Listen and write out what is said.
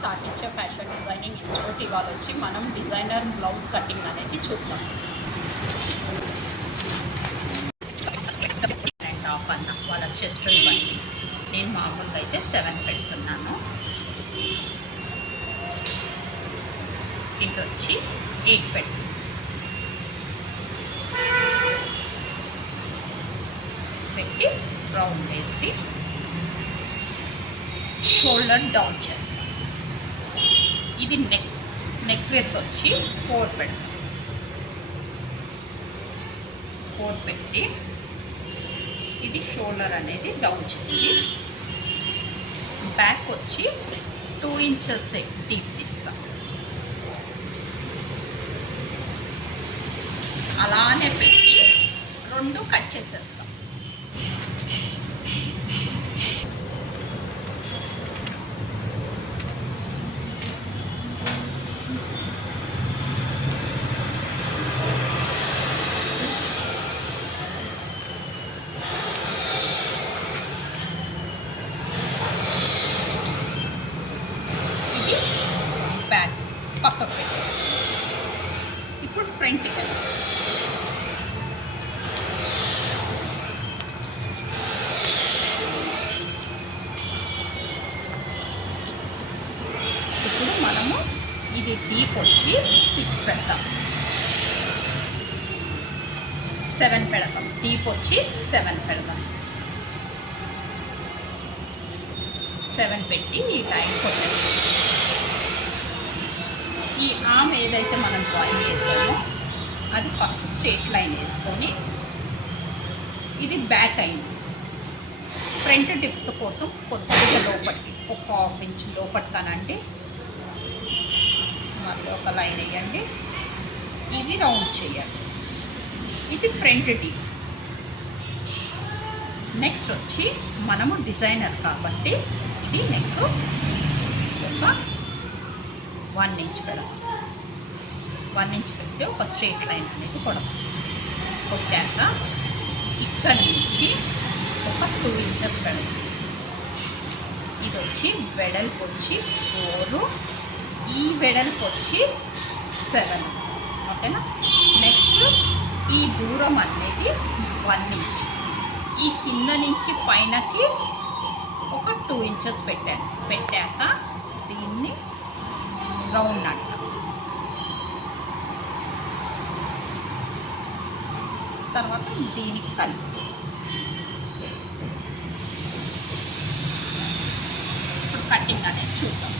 సాటిచ్చే fashion designing institute. ఇవాళ వచ్చి మనం డిజైనర్ బ్లౌజ్ కటింగ్ అనేది చూద్దాం. టాప్ అన్న వాళ్ళ చెస్ట్ ఇవ్వండి. నేను మామూలుగా అయితే 7 పెడుతున్నాను. ఇది వచ్చి 8 పెడుతున్నాను. పెట్టి రౌండ్ వేసి షోల్డర్ డౌన్ చేస్తాం. ఇది నెక్ విడ్త్ వచ్చి 4 పెడతాం. 4 పెట్టి ఇది షోల్డర్ అనేది డౌన్ చేసి బ్యాక్ వచ్చి 2 ఇంచెస్ డీప్ తీస్తాం. అలానే పెట్టి 2 కట్ చేసేస్తాం. బ్యాక్ పక్కకు పెట్టి ఇప్పుడు ఫ్రంట్కి వెళ్ళాలి. ఇప్పుడు మనము ఇది డీప్ వచ్చి 6 పెడతాం. 7 పెడతాం. డీప్ వచ్చి 7 పెడతాం. 7 పెట్టి ఈ లైన్ కొట్టాలి. ఈ ఆమ్ ఏదైతే మనం డ్రాయింగ్ వేసామో అది ఫస్ట్ స్ట్రేట్ లైన్ వేసుకొని ఇది బ్యాక్ అయింది. ఫ్రంట్ టిప్ కోసం కొద్దిగా లోపలికి ఒక 1/2 ఇంచ్ లోపటికనండి మళ్ళీ ఒక లైన్ వేయండి. ఇది రౌండ్ చేయాలి. ఇది ఫ్రంట్ టిప్. నెక్స్ట్ వచ్చి మనము డిజైనర్ కాబట్టి ఇది నెక్ ఒక 1 ఇంచ్ పెడతాం. 1 ఇంచ్ పెట్టి ఒక స్ట్రేట్ లైన్ అనేది కొట్టాక ఇక్కడి నుంచి ఒక 2 ఇంచెస్ పెడతాం. ఇది వచ్చి వెడల్పు వచ్చి 4, ఈ వెడల్పు వచ్చి 7. ఓకేనా. నెక్స్ట్ ఈ దూరం అనేది 1 ఇంచ్. ఈ కింద నుంచి పైనకి ఒక 2 ఇంచెస్ పెట్టాక దీన్ని రౌండ్ అంటాం. తర్వాత దీనికి కలిపిస్తాం. ఇప్పుడు కటింగ్ అనేది చూద్దాం.